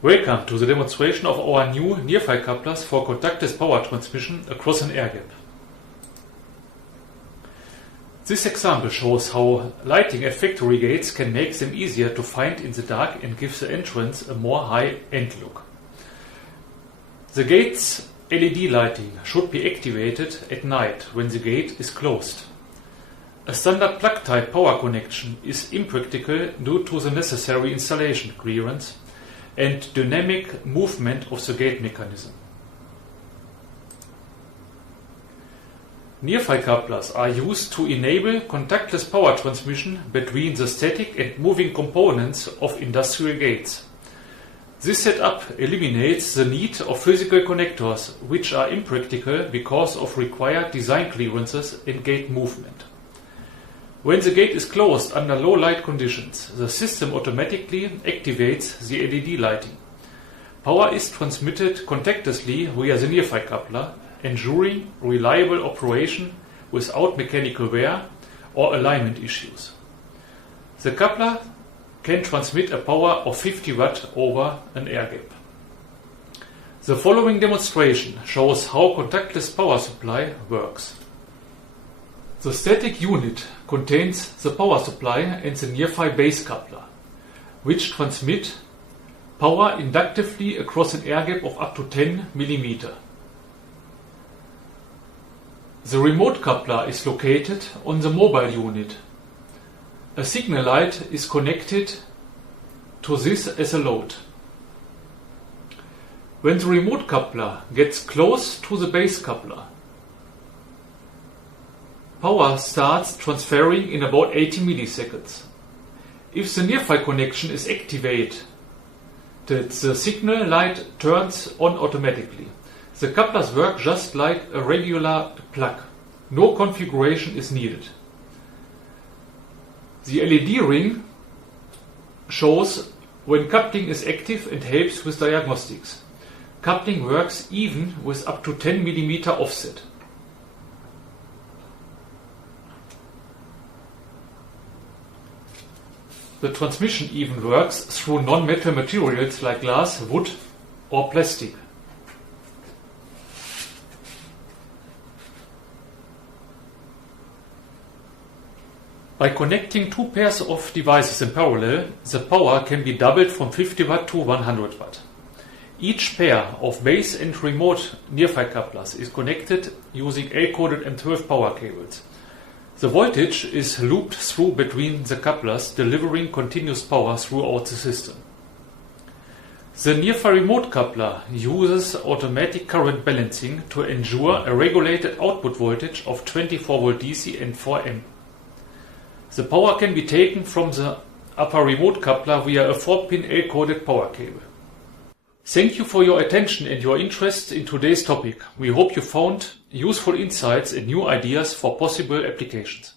Welcome to the demonstration of our new NearFi couplers for contactless power transmission across an air gap. This example shows how lighting at factory gates can make them easier to find in the dark and give the entrance a more high-end look. The gate's LED lighting should be activated at night when the gate is closed. A standard plug-type power connection is impractical due to the necessary installation clearance and dynamic movement of the gate mechanism. NearFi couplers are used to enable contactless power transmission between the static and moving components of industrial gates. This setup eliminates the need of physical connectors, which are impractical because of required design clearances and gate movement. When the gate is closed under low light conditions, the system automatically activates the LED lighting. Power is transmitted contactlessly via the NearFi coupler, ensuring reliable operation without mechanical wear or alignment issues. The coupler can transmit a power of 50 Watt over an air gap. The following demonstration shows how contactless power supply works. The static unit contains the power supply and the NearFi base coupler, which transmit power inductively across an air gap of up to 10 mm. The remote coupler is located on the mobile unit. A signal light is connected to this as a load. When the remote coupler gets close to the base coupler, power starts transferring in about 80 milliseconds. If the NearFi connection is activated, the signal light turns on automatically. The couplers work just like a regular plug. No configuration is needed. The LED ring shows when coupling is active and helps with diagnostics. Coupling works even with up to 10 mm offset. The transmission even works through non-metal materials like glass, wood or plastic. By connecting two pairs of devices in parallel, the power can be doubled from 50 Watt to 100 Watt. Each pair of base and remote NearFi couplers is connected using L-coded M12 power cables. The voltage is looped through between the couplers, delivering continuous power throughout the system. The NearFi remote coupler uses automatic current balancing to ensure a regulated output voltage of 24 volt DC and 4 amp. The power can be taken from the upper remote coupler via a 4-pin L-coded power cable. Thank you for your attention and your interest in today's topic. We hope you found useful insights and new ideas for possible applications.